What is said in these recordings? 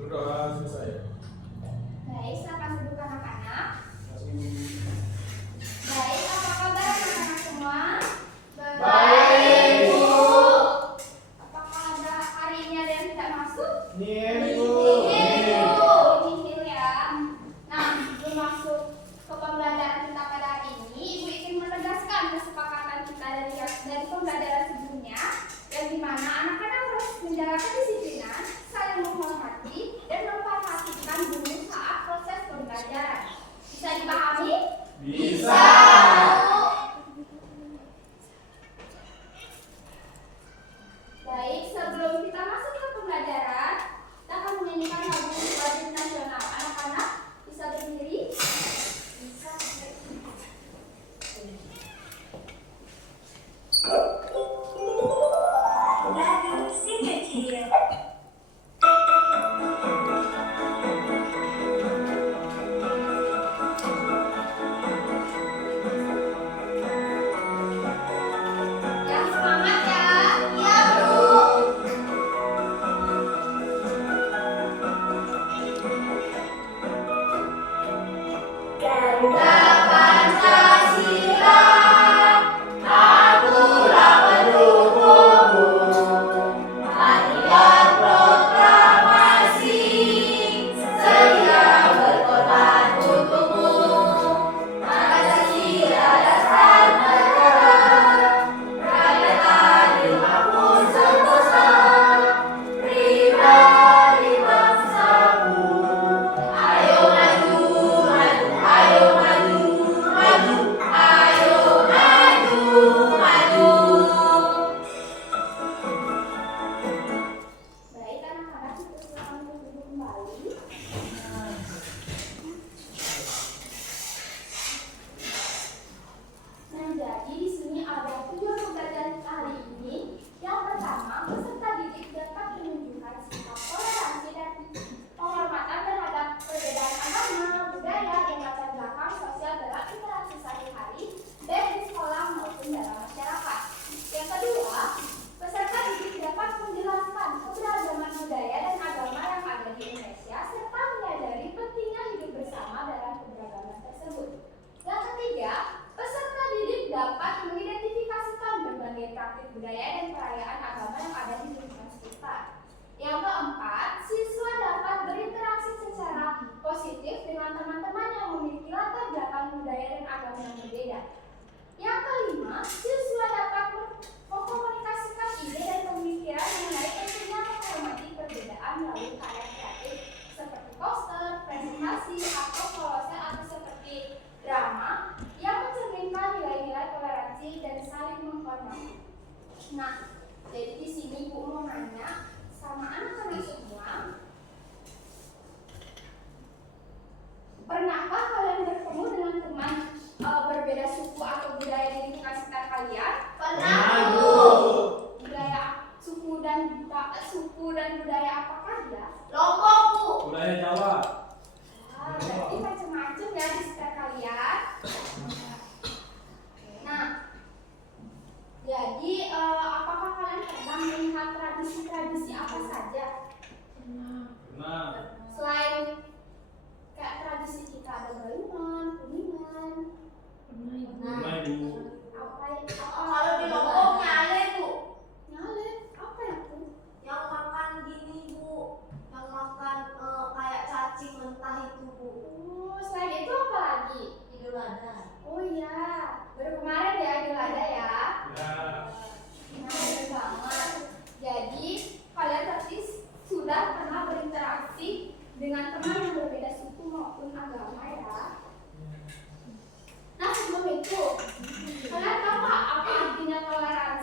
Sudah selesai. Baik, silakan duduk anak-anak. Terima Baik, apa kabar anak-anak semua? Baik, Bu. Apakah ada hari ini ada yang tidak masuk? Nihil. Nihil ya. Nah, sebelum masuk ke pembelajaran kita pada hari ini, Ibu ingin menegaskan kesepakatan kita dari pembelajaran sebelumnya, yang dimana anak-anak harus menjaga kedisiplinan, saling menghormati, dan memperhatikan guru saat proses pembelajaran. Bisa dipahami? Bisa. Baik, sebelum kita masuk ke pembelajaran, kita akan menyanyikan lagu wajib nasional. Anak-anak bisa berdiri? Bisa. Lagu si kecil. Yang semangat ya. Iya, Bu. Garuda Pancasila, akulah pendukungmu. Marilah proklamasi, sedia berkorban untukmu. Pancasila dasar negara, rakyat adil maupun sentosa, pribadi bangsaku. Ayo maju, maju, ayo maju, maju, ayo maju, maju. Baik, anak-anak kita silakan duduk kembali. Nah, jadi di sini ada tujuan pembelajaran kali ini. Yang pertama, peserta didik dapat menunjukkan sikap toleransi dan penghormatan terhadap perbedaan agama, budaya, dan latar belakang sosial dalam interaksi sehari-hari baik di sekolah maupun dalam masyarakat. Yang kedua, peserta didik dapat menjelaskan keberagaman budaya dan agama yang ada di Indonesia serta menyadari pentingnya hidup bersama dalam keberagaman tersebut. Yang ketiga, peserta didik dapat mengidentifikasikan berbagai praktik budaya dan perayaan agama yang ada di lingkungan sekitar. Yang keempat, siswa dapat berinteraksi secara positif dengan teman-teman yang memiliki latar belakang budaya dan agama yang berbeda. Yang kelima, siswa dapat mengkomunikasikan ide dan pemikiran mengenai pentingnya menghormati perbedaan melalui karya kreatif seperti poster, presentasi, atau kolosel atau seperti drama yang mencerminkan nilai-nilai toleransi dan saling menghormati. Nah, jadi di sini Bu mau nanya sama anak-anak semua, pernahkah kalian bertemu dengan teman berbeda suku atau budaya di lingkungan sekitar kalian? Pernah, Bu. Budaya suku dan budaya apakah ya? Lombok, Bu. Budaya Jawa. Berarti macam-macam ya di sekitar kalian. Nah, jadi apakah kalian pernah melihat tradisi-tradisi apa saja? Nah, Selain kayak tradisi kita ada Baluman, Kuningan, pernah Ibu. apa Kalau di Lombok nyale, Bu. Nyale, apa ya Bu? Yang makan gini, Bu. Yang makan kayak cacing mentah itu, Bu. Oh, selain itu apa lagi? Idul Adha. Oh iya, baru kemarin ya Idul Adha ya. Ya. Nah, benar banget. Jadi kalian pasti sudah pernah berinteraksi dengan teman yang berbeda suku maupun agama ya. Nah, sebelum itu, kalian tahu nggak apa artinya toleransi?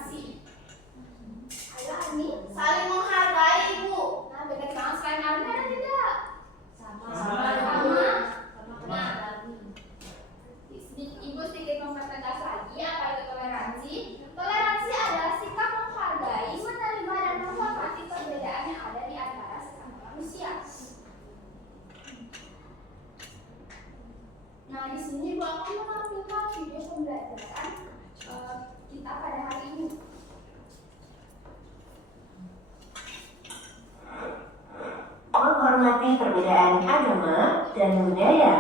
menghormati perbedaan agama dan budaya.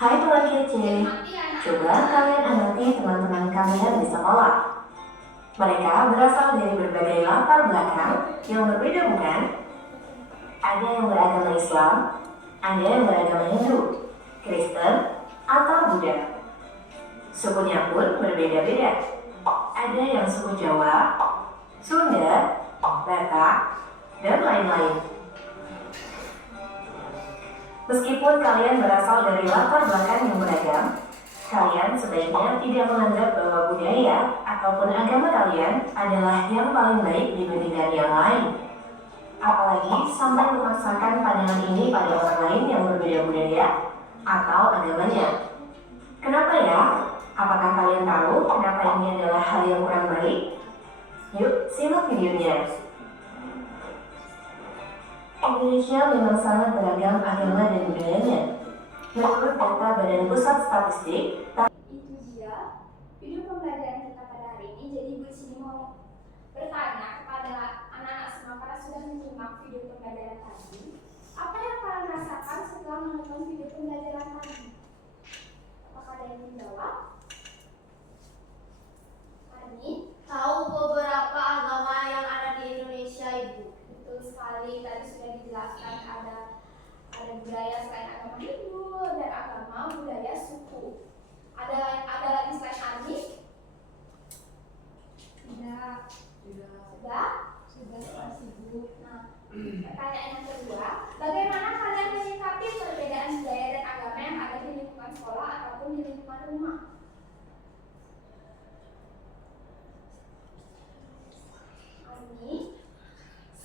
Hai teman kece, coba kalian amati teman-teman kalian di sekolah. Mereka berasal dari berbagai latar belakang yang berbeda bukan? Ada yang beragama Islam, ada yang beragama Hindu, Kristen, atau Buddha. Sukunya pun berbeda-beda. Ada yang suku Jawa, Sunda, Batak, dan lain-lain. Meskipun kalian berasal dari latar belakang yang beragam, kalian sebaiknya tidak menganggap bahwa budaya ataupun agama kalian adalah yang paling baik dibandingkan yang lain. Apalagi sampai memaksakan pandangan ini pada orang lain yang berbeda budaya atau agamanya. Kenapa ya? Apakah kalian tahu kenapa ini adalah hal yang kurang baik? Yuk, simak videonya. Indonesia memang sangat beragam agama dan budayanya. Menurut data Badan Pusat Statistik, Itu dia video pembelajaran kita pada hari ini. Jadi Bu sini mau bertanya kepada anak-anak semua karena sudah menyimak video pembelajaran tadi. Apa yang kalian rasakan setelah menonton video pembelajaran tadi? Apakah ada yang menjawab? Hani? Tahu beberapa agama yang ada di Indonesia, Ibu. Betul sekali, tadi sudah dijelaskan ada budaya selain agama Hindu dan agama budaya suku. Ada lagi selain Ani? Tidak. Sudah pasti Bu. Nah, pertanyaan yang kedua, bagaimana kalian menyikapi perbedaan budaya dan agama yang ada di lingkungan sekolah ataupun di lingkungan rumah? Ani?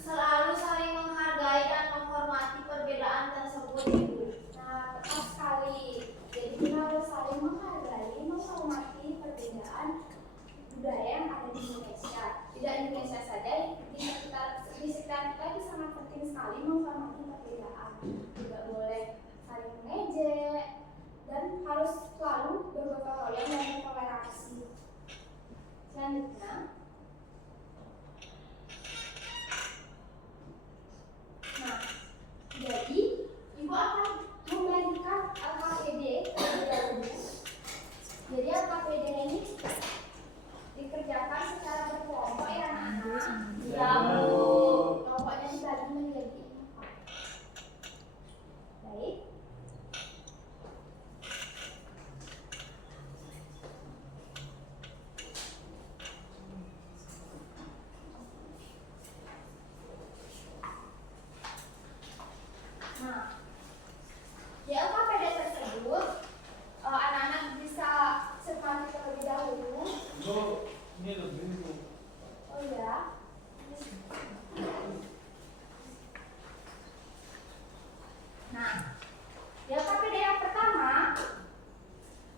Selalu saling menghargai dan menghormati perbedaan tersebut, Ibu. Nah, tepat sekali. Jadi kita harus saling menghargai, menghormati perbedaan budaya yang ada di Indonesia. Tidak di Indonesia saja, di sekitar kita itu sangat penting sekali menghormati perbedaan. Tidak boleh saling mengejek dan harus selalu bergotong royong dan bertoleransi. Selanjutnya, nah, jadi Ibu akan membagikan LKPD terlebih dahulu. Jadi LKPD ini dikerjakan secara berkelompok ya anak-anak. Ya, Bu. Kelompoknya dibagi menjadi 4. Baik. Nah, di LKPD tersebut anak-anak bisa cermati terlebih dahulu. Ini lebih Bu. Oh ya. Nah, di LKPD yang pertama,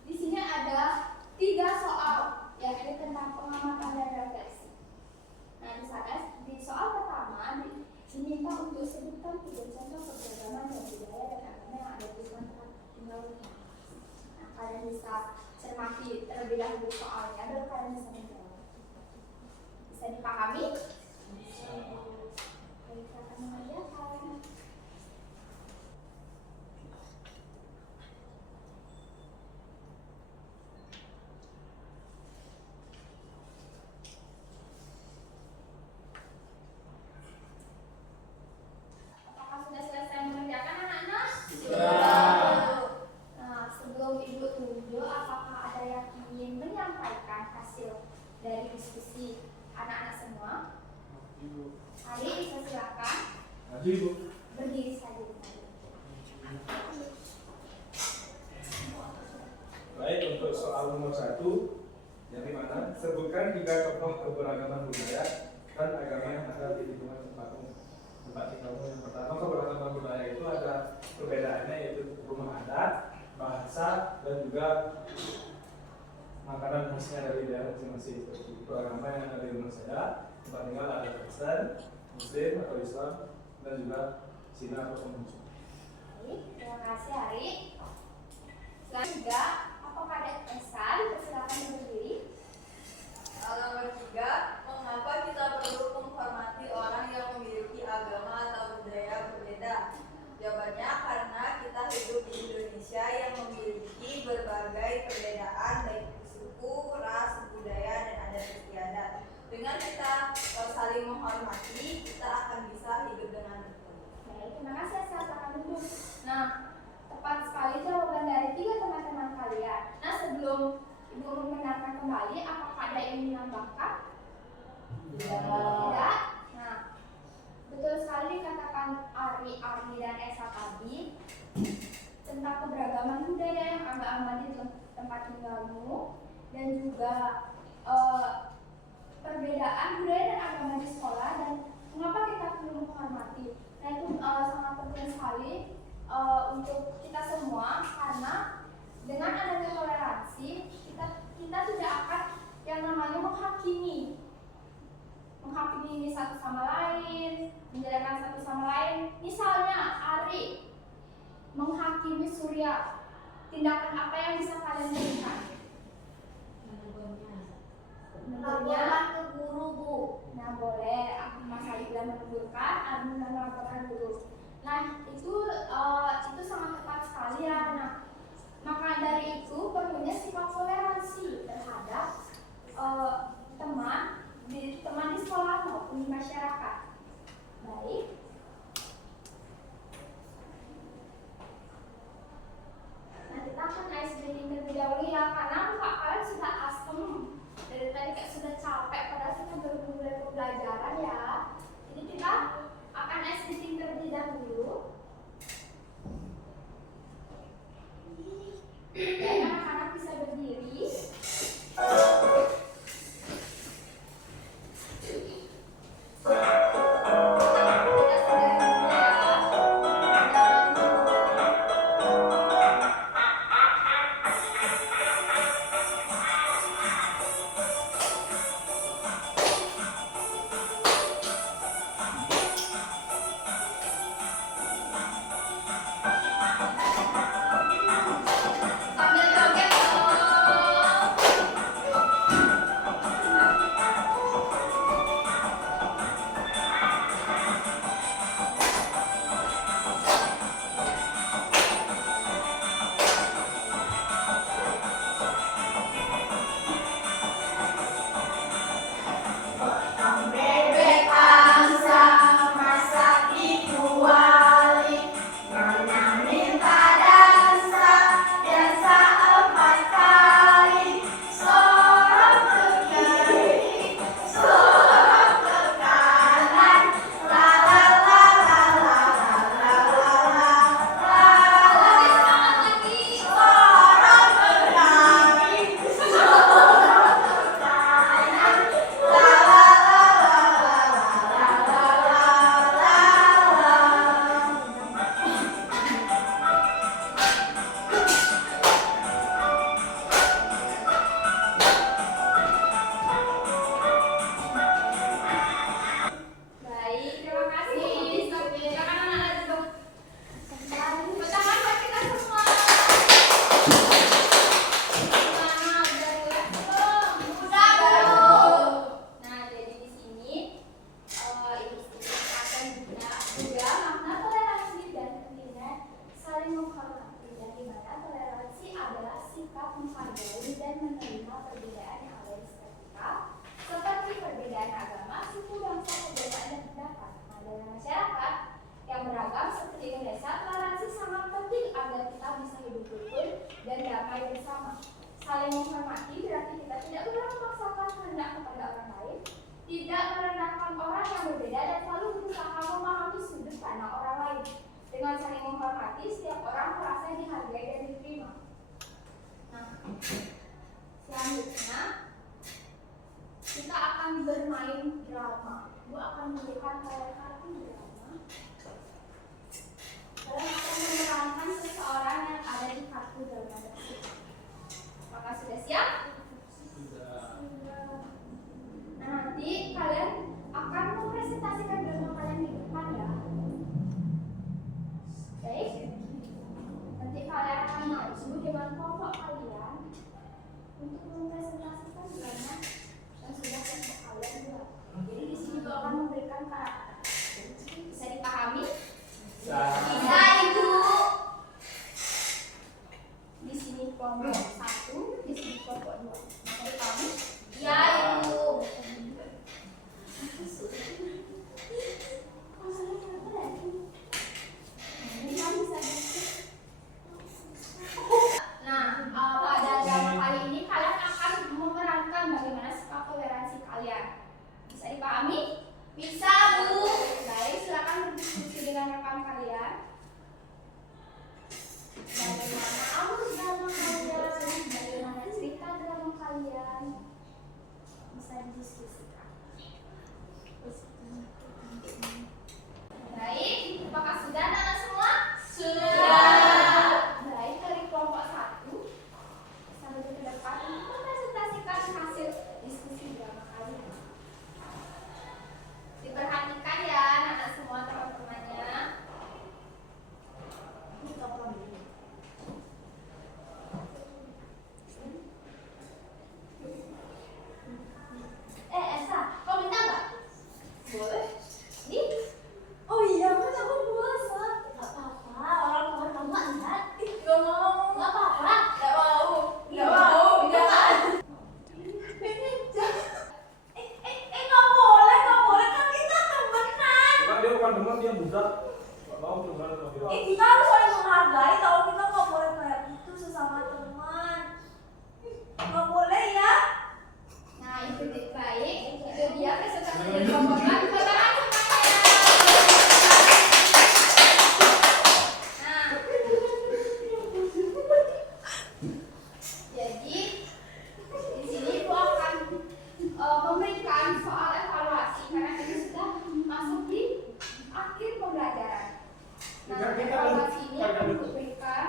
di sini ada 3 soal, yakni tentang pengamatan dan refleksi. Nah, di sana di soal pertama diminta untuk sebutkan 3 contoh keberagaman dan budaya dan agama yang ada di Sumatera Timur. Nah, kalian bisa cermati terlebih dahulu soalnya, baru kalian bisa menjawab. Bisa dipahami? Baik, kita akan mengerjakan. Apakah sudah selesai mengerjakan anak-anak? Sudah. Nah, sebelum Ibu tunjuk, apakah ada yang ingin menyampaikan hasil dari diskusi anak-anak semua? Ibu. Hari bisa silakan Maju Ibu. berdiri saja. Baik, untuk soal nomor 1, yang dimana sebutkan 3 contoh keberagaman budaya dan agama yang ada di lingkungan tempat tinggalmu. Yang pertama, keberagaman budaya itu ada perbedaannya, yaitu rumah adat, bahasa, dan juga makanan khasnya dari daerah masing-masing. Itu agama yang ada di rumah saya. Tempat tinggal ada Kristen, Muslim atau Islam, dan juga Cina atau Konghucu. Baik, terima kasih Hari. Selanjutnya, apakah ada pesan? Silakan berdiri. Nomor 3, mengapa kita perlu menghormati orang yang memiliki agama atau budaya menghormati, kita akan bisa hidup dengan rukun. Baik, terima kasih. Silakan duduk. Nah, tepat sekali jawaban dari tiga teman-teman kalian. Nah, sebelum Ibu membenarkan kembali, apakah ada yang ingin menambahkan? Tidak. Nah, betul sekali dikatakan Ari, dan Esa tadi tentang keberagaman budaya yang Anda amati di tempat tinggalmu dan juga perbedaan budaya dan agama di sekolah dan mengapa kita perlu menghormati. Nah, itu sangat penting sekali untuk kita semua, karena dengan adanya toleransi kita tidak akan yang namanya menghakimi ini satu sama lain, menjelekan satu sama lain. Misalnya Ari menghakimi Surya, tindakan apa yang bisa kalian berikan? Laporan ke guru, Bu. Nah, boleh. Mas Ali sudah menunjukkan, Ari melaporkan dulu. Nah, itu sangat tepat sekali ya. Nah, maka dari itu perlunya sikap toleransi terhadap teman di sekolah maupun di masyarakat. Baik. Nah, kita akan ice breaking terlebih dahulu ya, karena muka kalian sudah asem. Dari tadi kayak sudah capek, padahal kita baru mulai pembelajaran ya. Jadi kita akan ice breaking terlebih dahulu. Dan anak-anak bisa berdiri. Saling menghormati berarti kita tidak boleh memaksakan kehendak kepada orang lain, tidak merendahkan orang yang berbeda, dan selalu berusaha memahami sudut pandang orang lain. Dengan saling menghormati, setiap orang merasa dihargai dan diterima. Nah, selanjutnya kita akan bermain drama. Bu akan memberikan kartu drama. Kalian akan memerankan seseorang yang ada di kartu drama tersebut. Apakah sudah siap? Sudah. Nah, nanti kalian akan mempresentasikan drama kalian di depan ya. Baik. Nanti kalian akan maju dengan kelompok kalian untuk mempresentasikan drama yang sudah kelompok kalian buat. Jadi di sini juga akan memberikan karakter. teman-teman dia budak, nggak mau teman sama kita. Kita harus saling menghargai, tahu kita nggak boleh kayak gitu sesama teman. Nggak boleh ya. Nah, itu baik. Itu dia kesuksesan dari pembukaan. Pertama semuanya. Nah, jadi di sini Bu akan memberikan soal evaluasi karena ini sudah masuk di akhir pembelajaran. Nah, evaluasi ini akan diberikan.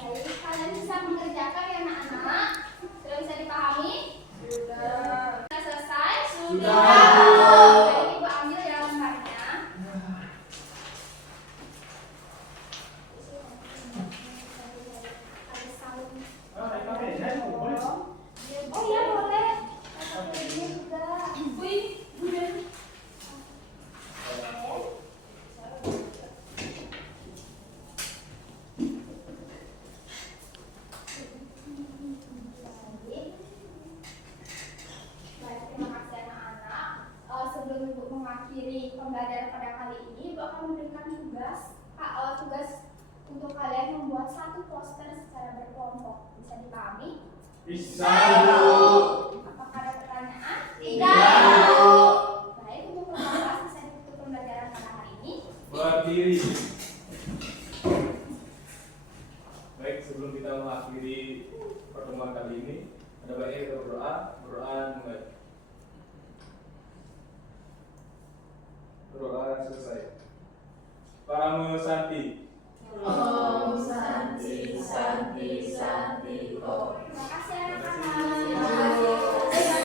Baik, kalian bisa mengerjakan ya anak-anak? Sudah bisa dipahami? Sudah. Sudah selesai? Sudah. Baik, Ibu ambil ya lembarnya. Oh iya boleh. Ini juga. Wih, udah. Baik, terima kasih anak-anak. Sebelum Ibu mengakhiri pembelajaran pada kali ini, Ibu akan memberikan tugas untuk kalian membuat satu poster secara berkelompok. Bisa dipahami? Bisa, Bu. Apakah ada pertanyaan? Tidak, Bu. Baik, untuk kelas bisa ditutup pembelajaran pada hari ini. Berdiri. Baik, sebelum kita mengakhiri pertemuan kali ini, ada baiknya kita berdoa mulai. Berdoa selesai. Para Santi. Om Santi Santi Santi